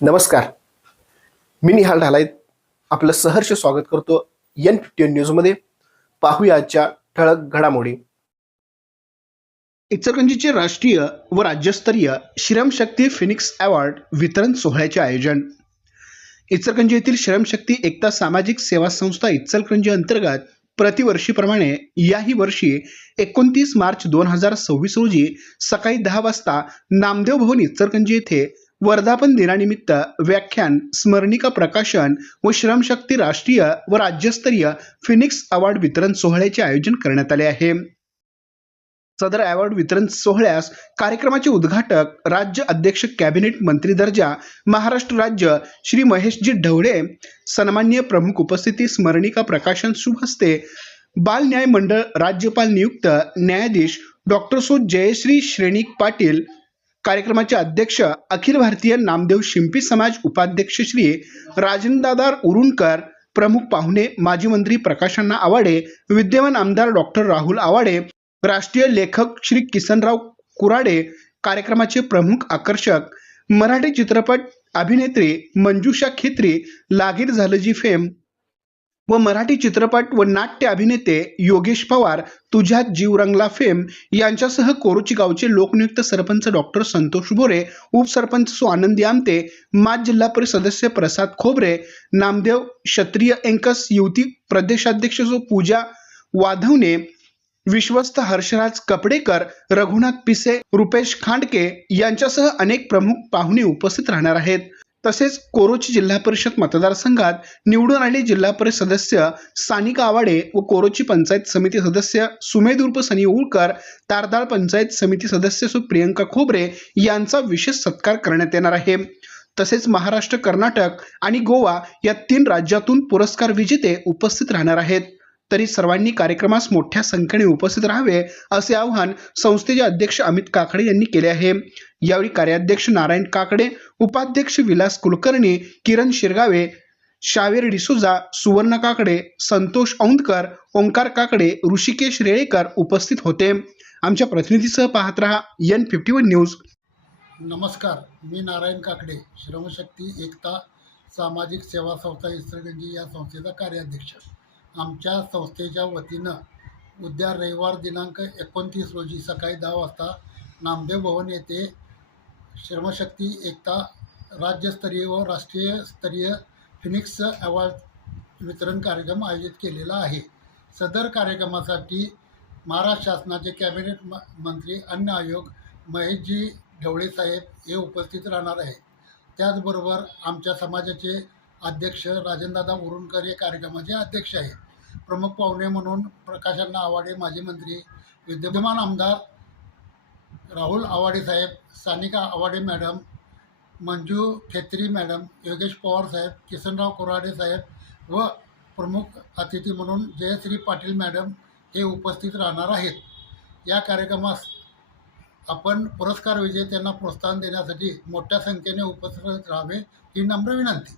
नमस्कार. मी निहाल ढालाय आपलं सहर्ष स्वागत करतो N15 न्यूजमध्ये. पाहूया आजच्या ठळक घडामोडी. इचलकरंजीचे राष्ट्रीय व राज्यस्तरीय श्रमशक्ती फिनिक्स अवॉर्ड वितरण सोहळ्याचे आयोजन. इचलकरंजी येथील श्रमशक्ती एकता सामाजिक सेवा संस्था इचलकरंजी अंतर्गत प्रतिवर्षीप्रमाणे याही वर्षी 29 मार्च 2026 रोजी सकाळी 10 वाजता नामदेव भवन इचलकरंजी येथे वर्धापन दिनानिमित्त व्याख्यान, स्मरणिका प्रकाशन व श्रमशक्ती राष्ट्रीय व राज्यस्तरीय फिनिक्स अवॉर्ड वितरण सोहळ्याचे आयोजन करण्यात आले आहे. सदर अवॉर्ड वितरण सोहळ्यास कार्यक्रमाचे उद्घाटक राज्य अध्यक्ष कॅबिनेट मंत्री दर्जा महाराष्ट्र राज्य श्री महेशजी ढवळे, सन्माननीय प्रमुख उपस्थिती, स्मरणिका प्रकाशन शुभ हस्ते बाल न्याय मंडळ राज्यपाल नियुक्त न्यायाधीश डॉक्टर सो जयश्री श्रेणिक पाटील, कार्यक्रमाचे अध्यक्ष अखिल भारतीय नामदेव शिंपी समाज उपाध्यक्ष श्री राजेंद्रदादा उरुणकर, प्रमुख पाहुणे माजी मंत्री प्रकाशअण्णा आवाडे, विद्यमान आमदार डॉक्टर राहुल आवाडे, राष्ट्रीय लेखक श्री किसनराव कुराडे, कार्यक्रमाचे प्रमुख आकर्षक मराठी चित्रपट अभिनेत्री मंजुषा खेत्री, लागीर झालं जी फेम व मराठी चित्रपट व नाट्य अभिनेते योगेश पवार, तुझ्यात जीव रंगला फेम यांच्यासह कोरोची गावचे लोकनियुक्त सरपंच डॉक्टर संतोष बोरे, उपसरपंच सो आनंदी आमते, माज जिल्हा परिषद सदस्य प्रसाद खोबरे, नामदेव क्षत्रिय एंकस युवती प्रदेशाध्यक्ष सो पूजा वाधवने, विश्वस्त हर्षराज कपडेकर, रघुनाथ पिसे, रुपेश खांडके यांच्यासह अनेक प्रमुख पाहुणे उपस्थित राहणार आहेत. तसेच कोरोची जिल्हा परिषद मतदारसंघात निवडून आलेले जिल्हा परिषद सदस्य सानिका आवाडे व कोरोची पंचायत समिती सदस्य सुमेध उर्फ सनी उळकर, तारदाळ पंचायत समिती सदस्य सु प्रियंका खोबरे यांचा विशेष सत्कार करण्यात येणार आहे. तसेच महाराष्ट्र, कर्नाटक आणि गोवा या 3 राज्यातून पुरस्कार विजेते उपस्थित राहणार आहेत. तरी सर्वांनी कार्यक्रमास मोठ्या संख्येने उपस्थित राहावे असे आवाहन संस्थेचे अध्यक्ष अमित काकडे यांनी केले आहे. यावेळी कार्याध्यक्ष नारायण काकडे, उपाध्यक्ष विलास कुलकर्णी, किरण शिरगावे, शावेर डिसोजा, सुवर्ण काकडे, संतोष औंधकर, ओंकार काकडे, ऋषिकेश रेळेकर उपस्थित होते. आमच्या प्रतिनिधीसह पाहत रहा N51 न्यूज. नमस्कार, मी नारायण काकडे, श्रमशक्ती एकता सामाजिक सेवा संस्था इचलकरंजी या संस्थेचा कार्याध्यक्ष. आमच्या संस्थेच्या वतीनं उद्या रविवार दिनांक 29 रोजी सकाळी 10 वाजता नामदेव भवन येथे श्रमशक्ती एकता राज्यस्तरीय व राष्ट्रीय स्तरीय फिनिक्स अवॉर्ड वितरण कार्यक्रम आयोजित केलेला आहे. सदर कार्यक्रमासाठी महाराष्ट्र शासनाचे कॅबिनेट मंत्री अन्न आयोग महेशजी ढवळे साहेब हे उपस्थित राहणार आहेत. त्याचबरोबर आमच्या समाजाचे अध्यक्ष राजेंद्रदादा उरुणकर हे कार्यक्रमाचे अध्यक्ष आहेत. प्रमुख पाहुणे म्हणून प्रकाशअण्णा आवाडे माजी मंत्री, विद्यमान आमदार राहुल आवाडे साहेब, सानिका आवाडे मॅडम, मंजू खेत्री मॅडम, योगेश पवार साहेब, किसनराव कुराडे साहेब व प्रमुख अतिथी म्हणून जयश्री पाटील मॅडम हे उपस्थित राहणार आहेत. या कार्यक्रमास आपण पुरस्कार विजेत्यांना प्रोत्साहन देण्यासाठी मोठ्या संख्येने उपस्थित राहावे ही नम्र विनंती.